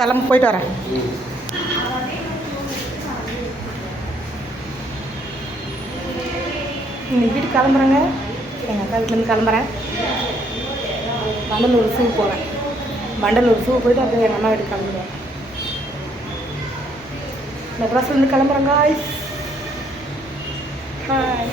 கிளம்பு, போயிட்டு வரேன். இன்னைக்கு வீட்டுக்கு கிளம்புறேங்க. எங்கள் அக்கா வீட்டிலேருந்து கிளம்புறேன். வண்டலூர் ஷூ போகிறேன். வண்டலூர் ஷூ போயிட்டு அப்படியே எங்கள் அம்மா வீட்டுக்கு கிளம்பிடுவேன். மெட்ராஸ்லேருந்து கிளம்புறேன் காய்ஸ். ஹாய்.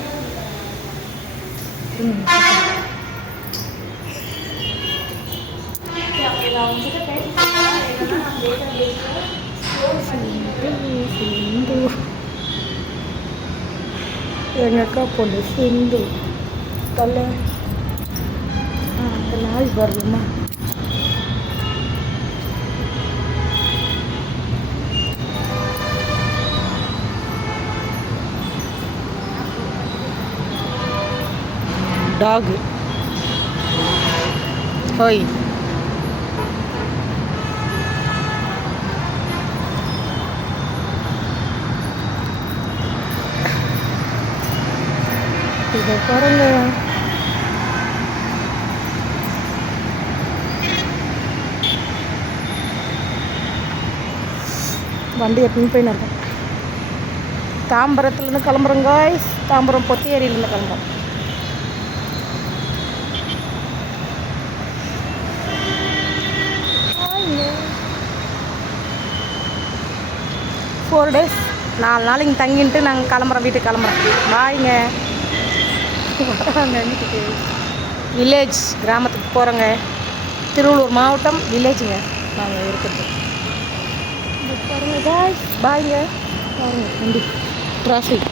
எங்கள் அக்கா பொண்ணு சிந்து தலை அந்த நாய் வருதுமா. டாக் ஹோய். இதை பாருங்க. வண்டி எப்பவும் போய் நடக்கும். தாம்பரத்துலேருந்து கிளம்புறோம் காய்ஸ். தாம்பரம் பொத்தியேரியிலேருந்து கிளம்புறோம். ஃபோர் டேஸ் 4 நாள் இங்கே தங்கிட்டு நாங்கள் கிளம்புறோம். வீட்டுக்கு கிளம்புறோம். பாய்ங்க. வில்லேஜ் கிராமத்துக்கு போகிறோங்க. திருவள்ளூர் மாவட்டம் வில்லேஜுங்க நாங்கள் இருக்கிறது. பாருங்க பாய்ங்க. பாருங்க வண்டி டிராஃபிக்.